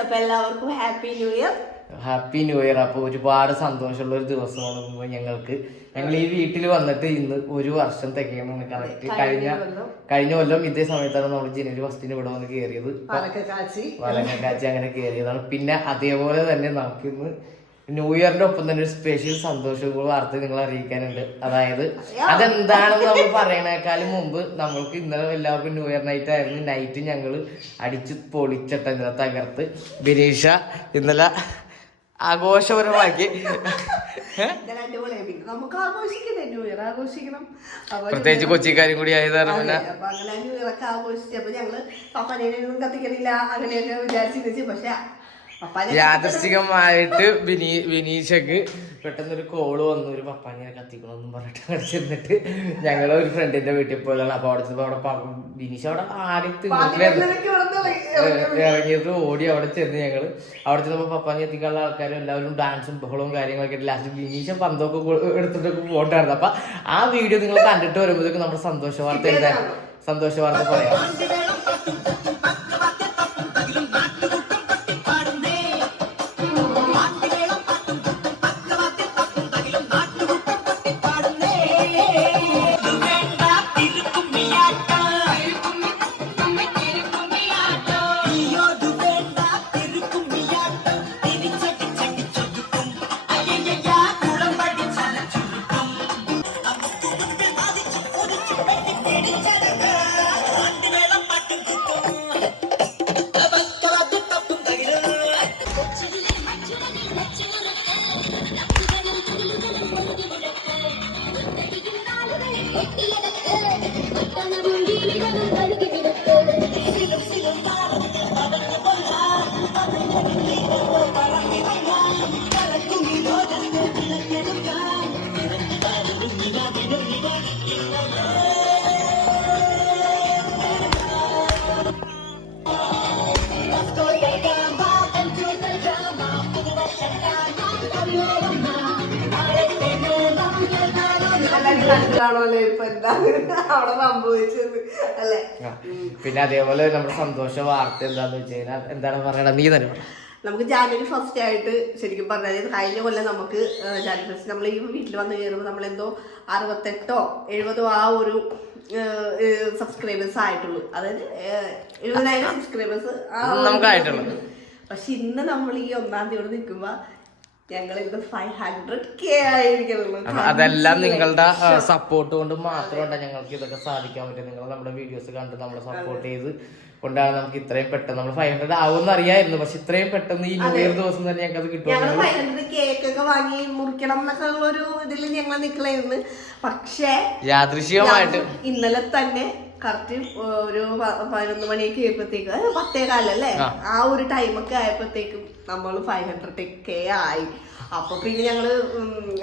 അപ്പൊ എല്ലാവർക്കും happy new year happy new year അപ്പൊ ഒരുപാട് സന്തോഷമുള്ള ഒരു ദിവസമാണ് ഞങ്ങൾക്ക്. ഞങ്ങൾ ഈ വീട്ടിൽ വന്നിട്ട് ഇന്ന് ഒരു വർഷം തികയണമെന്ന് കറക്റ്റ് കഴിഞ്ഞ കഴിഞ്ഞ കൊല്ലം. ഇതേ സമയത്താണ് നമ്മൾ ജനുവരി ഫസ്റ്റിന് ഇവിടെ വന്ന് കയറിയത്. വലങ്ങക്കാച്ചി അങ്ങനെ കയറിയതാണ്. പിന്നെ അതേപോലെ തന്നെ നമുക്കിന്ന് ന്യൂ ഇയറിന്റെ ഒപ്പം തന്നെ ഒരു സ്പെഷ്യൽ സന്തോഷവും വാർത്ത നിങ്ങൾ അറിയിക്കാനുണ്ട്. അതായത് അതെന്താണെന്ന് നമ്മൾ പറയണേക്കാളും മുമ്പ് നമ്മൾക്ക് ഇന്നലെ എല്ലാവർക്കും ന്യൂ ഇയർ നൈറ്റ് ആയിരുന്നു. നൈറ്റ് ഞങ്ങൾ അടിച്ച് പൊളിച്ചിട്ട ഇന്നലെ തകർത്ത് ബിനീഷ ഇന്നലെ ആഘോഷപരമാക്കി. പ്രത്യേകിച്ച് കൊച്ചി നമുക്ക് ന്യൂ ഇയർ ആഘോഷിക്കണം. പ്രത്യേകിച്ച് കൊച്ചിക്കാരും കൂടി ആയതാണ് പിന്നെ. ആഘോഷിച്ചപ്പോ അപ്പൊ അങ്ങനെ ന്യൂ ഇയർ ഒക്കെ ആഘോഷിച്ചു അപ്പൊ ഞങ്ങൾ പപ്പനെയൊന്നും കത്തിക്കണില്ല അങ്ങനെയൊക്കെ വിചാരിച്ചിരുന്നു. പക്ഷെ പപ്പാനെ യാദൃശ്ചികമായിട്ട് വിനീ വിനീഷക്ക് പെട്ടെന്നൊരു കോൾ വന്നു. ഒരു പപ്പാനെ കത്തിക്കണമെന്നും പറഞ്ഞിട്ട് അവിടെ ചെന്നിട്ട് ഞങ്ങളെ ഒരു ഫ്രണ്ടിന്റെ വീട്ടിൽ പോയതാണ്. അപ്പൊ അവിടെ ചെന്നപ്പോ അവിടെ വിനീഷ് അവിടെ ഇവിടുന്ന് ഇറങ്ങിയത് ഓടി അവിടെ ചെന്ന് ഞങ്ങൾ അവിടെ ചെന്നപ്പോ പപ്പാനി എത്തിക്കാനുള്ള ആൾക്കാരും എല്ലാവരും ഡാൻസും ബഹളവും കാര്യങ്ങളൊക്കെ ലാസ്റ്റ് വിനീഷ് പന്തൊക്കെ എടുത്തിട്ടൊക്കെ പോട്ടായിരുന്നു അപ്പൊ ആ വീഡിയോ നിങ്ങൾ കണ്ടിട്ട് വരുമ്പോഴേക്കും നമ്മുടെ സന്തോഷ വാർത്ത എന്താ സന്തോഷ വാർത്ത പറയാം. എല്ലാരും കണ്ടു കാണുമല്ലോ ഇപ്പൊ എന്താണ് അവിടെ സംഭവിച്ചത്. അല്ലേ? പിന്നെ അതേപോലെ നമ്മുടെ സന്തോഷ വാർത്ത എന്താന്ന് വെച്ച് കഴിഞ്ഞാൽ എന്താണ് പറയണത് നീ തന്നെ നമുക്ക് ജാനുവരി ഫസ്റ്റ് ആയിട്ട് ശരിക്കും പറഞ്ഞാൽ കഴിഞ്ഞ കൊല്ലം നമുക്ക് ജാനുവരി ഫസ്റ്റ് നമ്മൾ ഈ വീട്ടിൽ വന്ന് കയറുമ്പോൾ നമ്മളെന്തോ അറുപത്തെട്ടോ എഴുപതോ ആ ഒരു സബ്സ്ക്രൈബേഴ്സ് ആയിട്ടുള്ളൂ. അതായത് എഴുപതിനായിരം സബ്സ്ക്രൈബേഴ്സ് നമുക്കായിട്ടുള്ളൂ. പക്ഷെ ഇന്ന് നമ്മൾ ഈ ഒന്നാം തീയതി നിൽക്കുമ്പോ ഞങ്ങൾ ഇന്ന് ഫൈവ് ഹൺഡ്രഡ് കെ ആയിരിക്കുന്നുള്ളൂ അതെല്ലാം നിങ്ങളുടെ സപ്പോർട്ട് കൊണ്ട് മാത്രമാണ് ഞങ്ങൾക്ക് ഇതൊക്കെ സാധിക്കാൻ പറ്റും നിങ്ങൾ നമ്മുടെ വീഡിയോസ് കണ്ട് നമ്മളെ സപ്പോർട്ട് ചെയ്ത് കൊണ്ടാണ് നമുക്ക് ഇത്രയും പെട്ടെന്ന് നമ്മൾ ഫൈവ് ഹൺഡ്രഡ് ആവുമെന്ന് അറിയായിരുന്നു. പക്ഷെ ഇത്രയും പെട്ടെന്ന് ഈ ന്യൂ ഇയർ ദിവസം തന്നെ ഞങ്ങൾക്ക് അത് കിട്ടും കേക്ക് ഒക്കെ വാങ്ങി മുറിക്കണം എന്നൊക്കെ ഉള്ള ഒരു ഇതിൽ ഞങ്ങൾ നിക്കലായിരുന്നു. പക്ഷേ യാദൃശികമായിട്ട് ഇന്നലെ തന്നെ കറക്റ്റ് ഒരു പതിനൊന്ന് മണിയൊക്കെ ആയപ്പോഴത്തേക്ക് പത്തേ കാലല്ലേ? ആ. ഒരു ടൈമൊക്കെ ആയപ്പോഴത്തേക്കും നമ്മൾ ഫൈവ് ഹൺഡ്രഡ് കെ ആയി. അപ്പൊ പിന്നെ ഞങ്ങൾ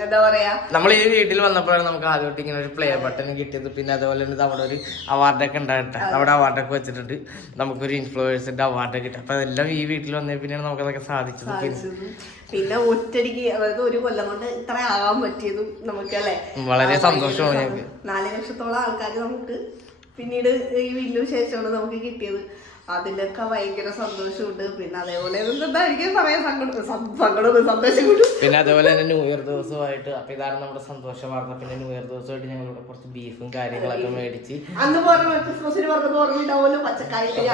എന്താ പറയാ? നമ്മൾ ഈ വീട്ടിൽ വന്നപ്പോഴാണ് നമുക്ക് ആദ്യമായിട്ട് ഇങ്ങനെ ഒരു പ്ലേ ബട്ടൺ കിട്ടിയത്. പിന്നെ അതുപോലെ തന്നെ അവിടെ ഒരു അവാർഡൊക്കെ ഉണ്ടാകട്ടെ അവിടെ അവാർഡൊക്കെ വെച്ചിട്ടുണ്ട്. നമുക്കൊരു ഇൻഫ്ലുവേഴ്സിന്റെ അവാർഡൊക്കെ കിട്ടും. അപ്പൊ അതെല്ലാം ഈ വീട്ടിൽ വന്നേ പിന്നെയാണ് നമുക്കതൊക്കെ സാധിച്ചത്. പിന്നെ പിന്നെ ഒറ്റടിക്ക് അതായത് ഒരു കൊല്ലം കൊണ്ട് ഇത്ര ആകാൻ പറ്റിയതും നമുക്ക് അല്ലെ? വളരെ സന്തോഷമാണ് ഞങ്ങൾക്ക്. നാല് ലക്ഷത്തോളം ആൾക്കാർ നമുക്ക് പിന്നീട് ഈ വില്ലു ശേഷമാണ് നമുക്ക് കിട്ടിയത്. അതിലൊക്കെ ഭയങ്കര സന്തോഷമുണ്ട്. പിന്നെ അതേപോലെ എന്തായിരിക്കും സമയം സങ്കടം സങ്കടം സന്തോഷം കൂടും പിന്നെ അതേപോലെ തന്നെ ന്യൂ ഇയർ ദിവസമായിട്ട് അപ്പൊ ഇതാണ് നമ്മുടെ സന്തോഷ വാർത്ത പിന്നെ ന്യൂ ഇയർ ദിവസമായിട്ട് ഞങ്ങൾ ഇവിടെ കുറച്ച് ബീഫും കാര്യങ്ങളൊക്കെ മേടിച്ച് അന്ന് പറഞ്ഞ ക്രിസ്മസിന് പറഞ്ഞത് ഓർമ്മയുണ്ടാവുമല്ലോ പച്ചക്കറി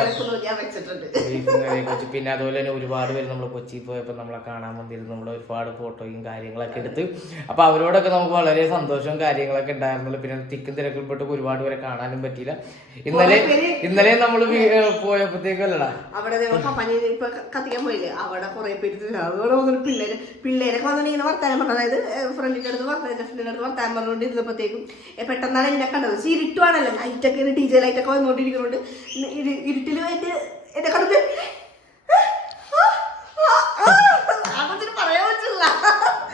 ഞാൻ വെച്ചിട്ടുണ്ട്. ബീഫും കാര്യമൊക്കെ വെച്ച്. പിന്നെ അതുപോലെ തന്നെ ഒരുപാട് പേര് നമ്മൾ കൊച്ചിയിൽ പോയപ്പോൾ നമ്മളെ കാണാൻ വന്നിരുന്നു. നമ്മൾ ഒരുപാട് ഫോട്ടോയും കാര്യങ്ങളൊക്കെ എടുത്ത്. അപ്പൊ അവരോടൊക്കെ നമുക്ക് വളരെ സന്തോഷവും കാര്യങ്ങളൊക്കെ ഉണ്ടായിരുന്നുള്ളൂ. പിന്നെ തിക്കും തിരക്കിൽപ്പെട്ട് ഒരുപാട് പേരെ കാണാനും പറ്റിയില്ല. ഇന്നലെ ഇന്നലെ നമ്മൾ പോയപ്പോഴത്തേക്കല്ലടാ പേര് പിള്ളേര് പിള്ളേരൊക്കെ വന്നിട്ട് ഇങ്ങനെ വർത്താനം പറഞ്ഞു. അതായത് ഫ്രണ്ടിന്റെ അടുത്ത് വർത്താനം ജസ്റ്റിന്റെ അടുത്ത് വർത്താനം പറഞ്ഞുകൊണ്ട് ഇരുന്നപ്പോഴത്തേക്കും പെട്ടെന്നാണ് എന്നെ കണ്ടത്. പക്ഷേ ഇരുട്ടുവാണല്ലോ. ലൈറ്റൊക്കെ ഡി ലൈറ്റൊക്കെ ഇരുട്ടിൽ എന്റെ എന്നെ കണ്ടത്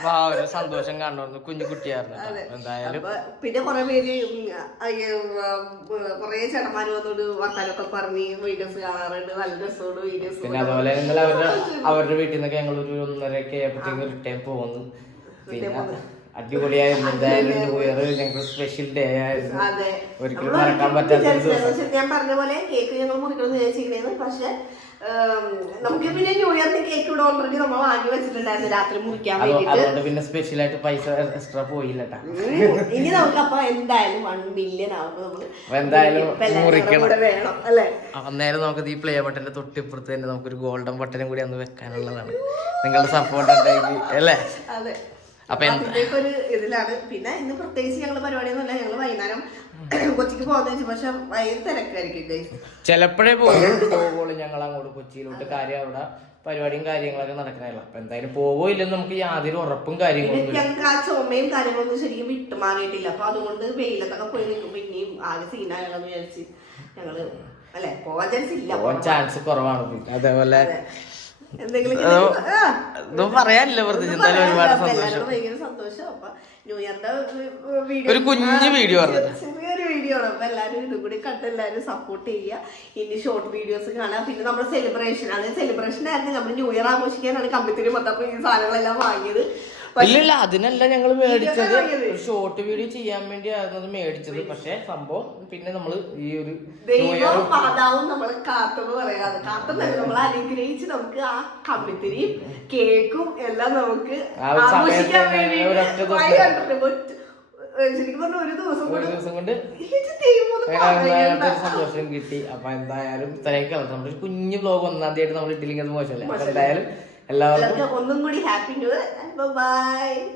ആ ഒരു സന്തോഷം കണ്ടോന്നു കുഞ്ഞു കുട്ടിയായിരുന്നു കേട്ടോ. എന്തായാലും പിന്നെ കുറെ പേര് കൊറേ അയ്യോ, ഉം, കുറെ ചേട്ടന്മാര് വന്നോണ്ട് വർത്താനൊക്കെ പറഞ്ഞ് വീഡിയോസ് കാണാറുണ്ട്. നല്ല രസമുണ്ട് വീഡിയോസ് പിന്നെ അതുപോലെ ഇന്നലെ അവരുടെ അവരുടെ വീട്ടിൽ നിന്നൊക്കെ ഞങ്ങൾ ഒരു ഒന്നരയൊക്കെ ആയപ്പോഴത്തേക്ക് റിട്ടേൺ പോന്നു പിന്നെ. അടിപൊളിയായിരുന്നു എന്തായാലും ന്യൂ ഇയർ ഞങ്ങൾക്ക് സ്പെഷ്യൽ ഡേ ആയിരുന്നു. ഒരിക്കലും മറക്കാൻ പറ്റാത്ത ഒരു ദിവസം. ഞാൻ പറഞ്ഞ പോലെ കേക്ക് ഞങ്ങൾ മുറിക്കണം വിചാരിച്ചിരുന്നു പക്ഷെ നമുക്ക് പിന്നെ ന്യൂ ഇയറിന് കേക്ക് ഇവിടെ ഓൾറെഡി നമ്മൾ വാങ്ങി വെച്ചിട്ടുണ്ടായിരുന്നു. രാത്രി മുറിക്കാൻ അതുകൊണ്ട് പിന്നെ സ്പെഷ്യൽ ആയിട്ട് പൈസ എക്സ്ട്രാ പോയില്ല ഇനി നമുക്ക് അപ്പൊ എന്തായാലും വൺ ബില്യൺ ആവുമ്പോൾ എന്തായാലും വേണം അല്ലെ? അന്നേരം നമുക്ക് ഈ പ്ലേ ബട്ടന്റെ തൊട്ടിപ്പുറത്ത് തന്നെ നമുക്കൊരു ഗോൾഡൻ ബട്ടനും കൂടി അന്ന് വെക്കാനുള്ളതാണ്. നിങ്ങളുടെ സപ്പോർട്ട് ഉണ്ടെങ്കിൽ അല്ലേ? അതെ. അപ്പൊ ഒരു ഇതിലാണ്. പിന്നെ ഇന്ന് പ്രത്യേകിച്ച് ഞങ്ങൾ പരിപാടിയൊന്നുമില്ല. ഞങ്ങൾ വൈകുന്നേരം കൊച്ചിക്ക് പോകുന്ന പക്ഷെ വൈകി തിരക്കായിരിക്കും ചിലപ്പോഴേ പോകുള്ളൂ ഞങ്ങൾ അങ്ങോട്ട് കൊച്ചിയിലോട്ട് കാര്യം അവിടെ പരിപാടിയും കാര്യങ്ങളൊക്കെ നടക്കണല്ലോ അപ്പൊ എന്തായാലും പോവോ ഇല്ലെന്ന് നമുക്ക് യാതൊരു ഉറപ്പും കാര്യങ്ങളും ഞങ്ങൾക്ക് ആ ചുമയും കാര്യങ്ങളൊന്നും ശരിക്കും വിട്ടുമാറിയിട്ടില്ല. അപ്പൊ അതുകൊണ്ട് വെയിലത്തൊക്കെ പോയി നിൽക്കുമ്പോ ഇനിയും ആകെ സീനാകണമെന്ന് വിചാരിച്ച് ഞങ്ങൾ അല്ലെ? പോവാൻ ഇല്ല. പോവാൻ ചാൻസ് കുറവാണ്. അതേപോലെ അതെ. എന്തെങ്കിലും പറയാനില്ല പ്രത്യേകിച്ച് എന്തായാലും ഒരുപാട് സന്തോഷം. ഭയങ്കര സന്തോഷം. അപ്പൊ ന്യൂ ഇയറിന്റെ വീഡിയോ ഒരു കുഞ്ഞു വീഡിയോ ആണ് ചെറിയൊരു വീഡിയോ ആണ്. അപ്പൊ എല്ലാവരും ഇതും കൂടി കണ്ട് എല്ലാവരും സപ്പോർട്ട് ചെയ്യുക. ഇനി ഷോർട്ട് വീഡിയോസ് കാണാം. പിന്നെ നമ്മുടെ സെലിബ്രേഷൻ ആണ് സെലിബ്രേഷൻ ആയിരുന്നു. നമ്മൾ ന്യൂ ഇയർ ആഘോഷിക്കാനാണ് കമ്പിത്തിരി മൊത്തം ഈ സാധനങ്ങളെല്ലാം വാങ്ങിയത്. ഇല്ല. ഇല്ല അതിനല്ല ഞങ്ങൾ മേടിച്ചത്. ഒരു ഷോർട്ട് വീഡിയോ ചെയ്യാൻ വേണ്ടി ആയിരുന്നു അത് മേടിച്ചത്. പക്ഷെ സംഭവം പിന്നെ നമ്മൾ ഈ ഒരു ദൈവവും മാതാവും നമ്മൾ കാത്തെന്ന് പറയാതെ. കാത്തെന്നല്ല നമ്മൾ അനുഗ്രഹിച്ച് നമുക്ക് ആ കമ്പിത്തിരിയും കേക്കും എല്ലാം നമുക്ക് ആഘോഷിക്കാൻ വേണ്ടി ശരിക്കും പറഞ്ഞ ഒരു ദിവസം കൊണ്ട് സന്തോഷം കിട്ടി. അപ്പൊ എന്തായാലും ഇത്രയൊക്കെ നമ്മുടെ കുഞ്ഞു ബ്ലോഗ് ഒന്നാം തീയതി നമ്മൾ ഇട്ടില്ലെങ്കിൽ അത് മോശമല്ലേ? എന്തായാലും എല്ലാവർക്കും എല്ലാവർക്കും ഒന്നും കൂടി ഹാപ്പി ന്യൂ ഇയർ Bye-bye!